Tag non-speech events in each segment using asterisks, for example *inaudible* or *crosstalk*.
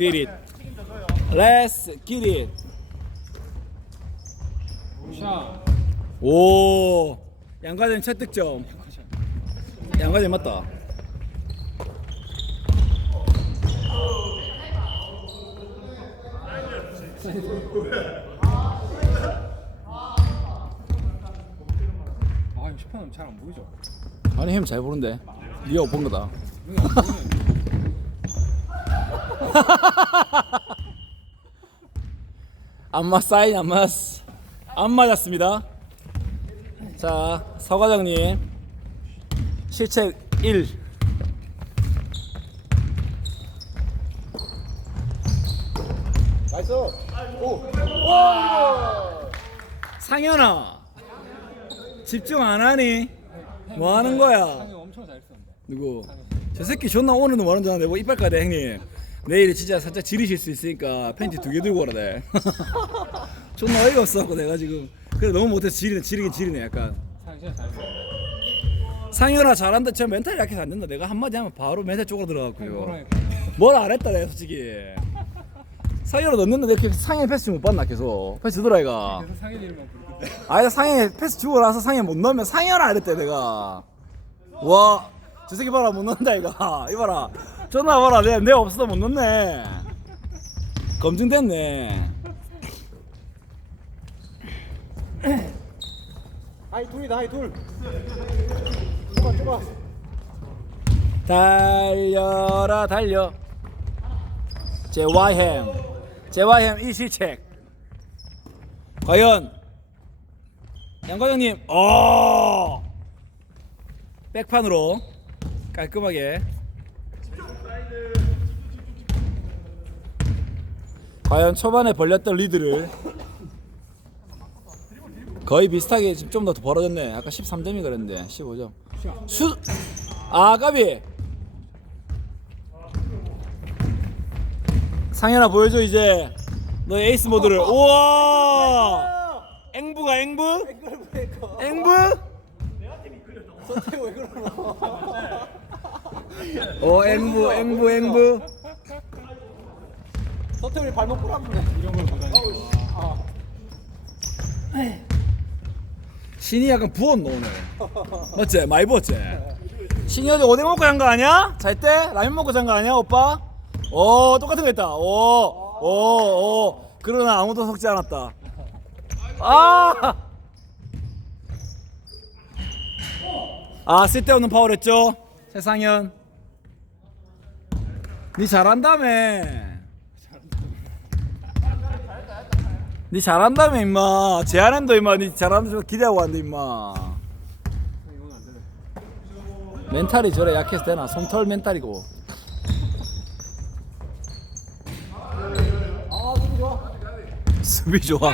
get it. Let's get it. 샷. 오, 양과장 첫 득점. 양과장 맞다. 아, 이거 슈퍼는 잘안 보이죠? 아니 형잘 보는데. 못본 거다. 안. *laughs* 안마 사인 안 맞았 안 맞았습니다. 자, 서 과장님 실책 1. 나이스. 오. 상현아 집중 안 하니? 뭐 하는 거야? 엄청 잘 쏜다. 누구? 저 새끼 존나 오늘도 뭐하는 줄 아는데 뭐 이빨 까대 형님 내일 진짜 살짝 지리실 수 있으니까 팬티 두 개 들고 오라대 *laughs* 존나 어이가 없어갖고 내가 지금. 그래 너무 못해서 지리네 지리긴 지리네 약간. 상현아 잘한다 저 멘탈이 약해서 안 된다. 내가 한마디 하면 바로 멘탈 쪽으로 들어갔고요 해? 뭘안 했다 내가 솔직히. 상현아 넣는데 내가 상현 패스 못 봤나 계속? 패스 주더라 이가. 그래서 상이 이름만 부르던데. 아니 상현 패스 주고 나서 상현 못 넣으면 상현아 이랬대 내가. 와 저 새끼 봐라 못 넣는다 이가. 이봐라 전화 봐라. 내, 내 없어도 못 넣네. 검증됐네. 하이 둘이다 하이 둘. 좁아 좁아. 달려라 달려. 제와햄. 제와햄 일실책. 과연 양과장님 어! 백판으로 깔끔하게 과연 초반에 벌렸던 리드를 거의 비슷하게 지금 좀 더 벌어졌네 아까 13점이 그랬는데 15점 슛! 아 까비 상현아 보여줘 이제 너의 에이스 모드를 우와 앵부가 앵부? 앵부? 어 앵부 앵부 앵부 서태우이 발목 부러졌네. 이런 걸 보다니. 아. 신이 약간 부었노 오늘 맞지? 많이 부었지? *laughs* 신이 어디 오뎅 먹고 잔 거 아니야? 잘 때? 라면 먹고 잔 거 아니야 오빠? 오 똑같은 거 했다 오오오 그러나 아무도 속지 않았다 아! 아 쓸데없는 파울 했죠? 세상현 니 잘한다며 니 잘한다며 임마 제안한도 임마 니 잘한다 기대하고 왔는데 임마. 멘탈이 저래 약해서 되나 솜털 멘탈이고. 수비 좋아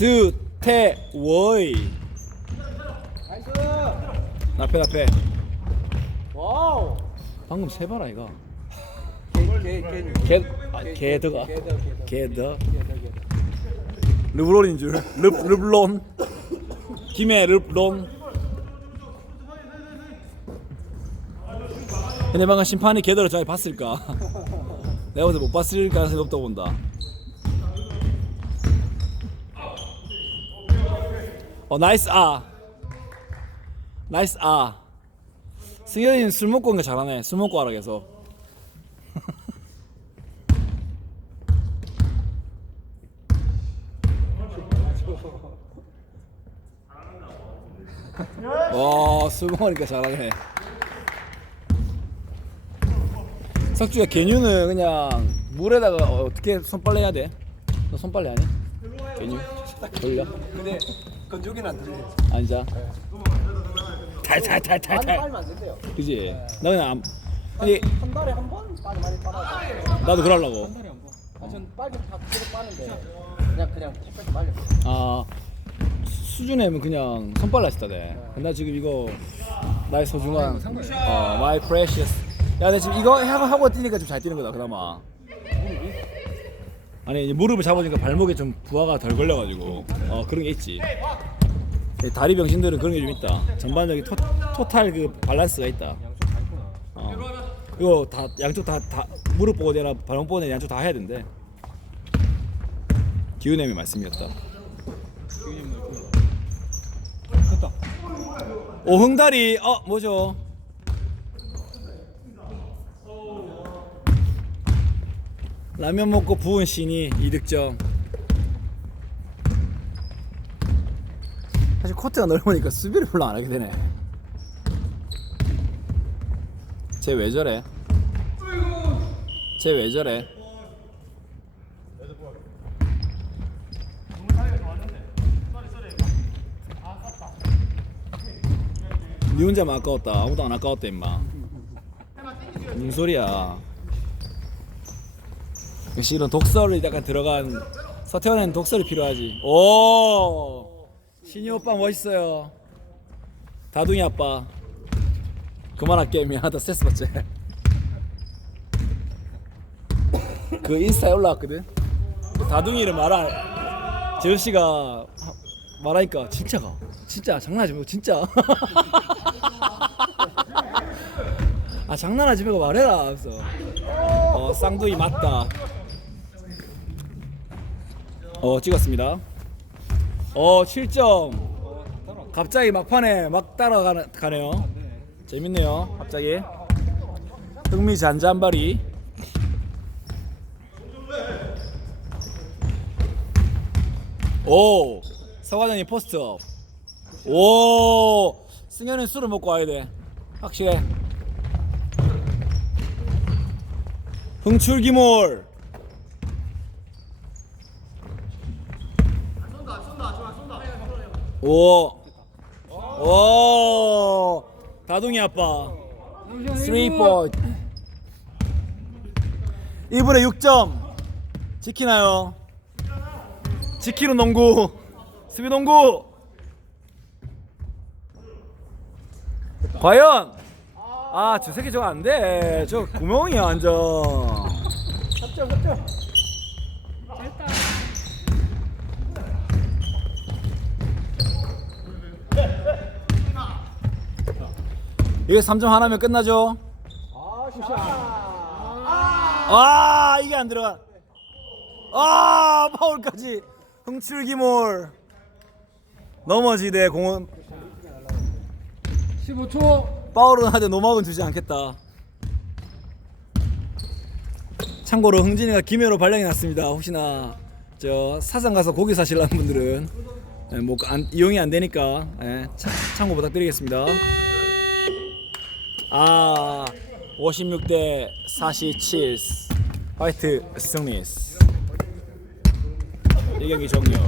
스태워이. 나이스. 나패 나패 와우. 방금 세봐라 이거 개개개. 개, 아, 개더. 르브론인 줄. 르, 르블론. 김해 르블론. 근데 방금 심판이 개더를 잘 봤을까? *laughs* 내가 볼때 못 봤을 가능성이 높다고 본다 어 나이스 아 나이스 아 승현이는 술 먹고 온게 잘하네 술 먹고 하라 계속 *laughs* 와 술 먹으니까 잘하네 석주야 개뉴는 그냥 물에다가 어, 어떻게 손빨래 해야 돼? 너 손빨래 하니? 개뉴? 돌려? 건조기는 안 들리네. 앉아 많이 탈탈탈탈탈 빨면 안 된대요. 그지? 나 그냥 안, 아니 한 달에 한 번 빨리 많이 빨아. 나도 그러려고. 아, 전 빨긴 다 계속 빠는데 그냥 그냥 택배로 빨려. 아 수- 수준이면 그냥 손빨라 했다 돼. 나 지금 이거 나의 소중한 어 my precious. 야, 내 지금 이거 하고 하고 뛰니까 좀 잘 뛰는 거다 그나마. 아니 무릎을 잡으니까 발목에 좀 부하가 덜 걸려가지고 어 그런 게 있지. 이 다리 병신들은 그런 게 좀 있다. 전반적인 토, 토탈 그 밸런스가 있다. 어. 이거 다 양쪽 다, 다 무릎 내라 발목 내라 양쪽 다 해야 된대. 기훈님의 말씀이었다. 됐다. 오 흥다리 어 뭐죠? 라면 먹고 부은 신이 이득점. 사실 코트가 넓으니까 수비를 별로 안 하게 되네. 쟤 왜 저래? 쟤 왜 저래? 니 혼자만 아까웠다. 아무도 안 아까웠다 임마. 무슨 소리야? 역시 이런 독설이 약간 들어간 서태원에는 독설이 필요하지. 오 신이 오빠 멋있어요. 다둥이 아빠. 그만할게 미안하다 스트레스 받지. *laughs* 그 인스타에 올라왔거든. 그 다둥이를 말할 재현 씨가 말하니까 진짜가 진짜 장난하지 말고 진짜. *laughs* 아 장난하지 말고 말해라. 그래서 어 쌍둥이 맞다. 어 찍었습니다. 어 7점. 갑자기 막판에 막 따라가네 가네요. 재밌네요. 갑자기 흥미 잔잔바리. 오 서과장님 포스트업. 오 승현은 술을 먹고 와야 돼. 확실해. 흥출기몰. 오. 오. 다둥이 아빠. 3포. 이분의 6점. 지키나요? 지키는 농구. 수비 농구. 과연 아, 저 새끼 저거 안 돼. 저 구멍이야, 완전. 잡죠 잡 죠 이게 3점 하나면 끝나죠? 아 아, 이게 안 들어가. 아, 파울까지. 흥출기몰. 넘어지대 공은 15초. 파울은 하되 노막은 주지 않겠다. 참고로 흥진이가 김해로 발령이 났습니다. 혹시나 저 사상 가서 고기 사실라는 분들은 예, 뭐 안, 이용이 안 되니까 예, 참, 참고 부탁드리겠습니다. 아, 56대 47 화이트 승리. 이 경기 종료.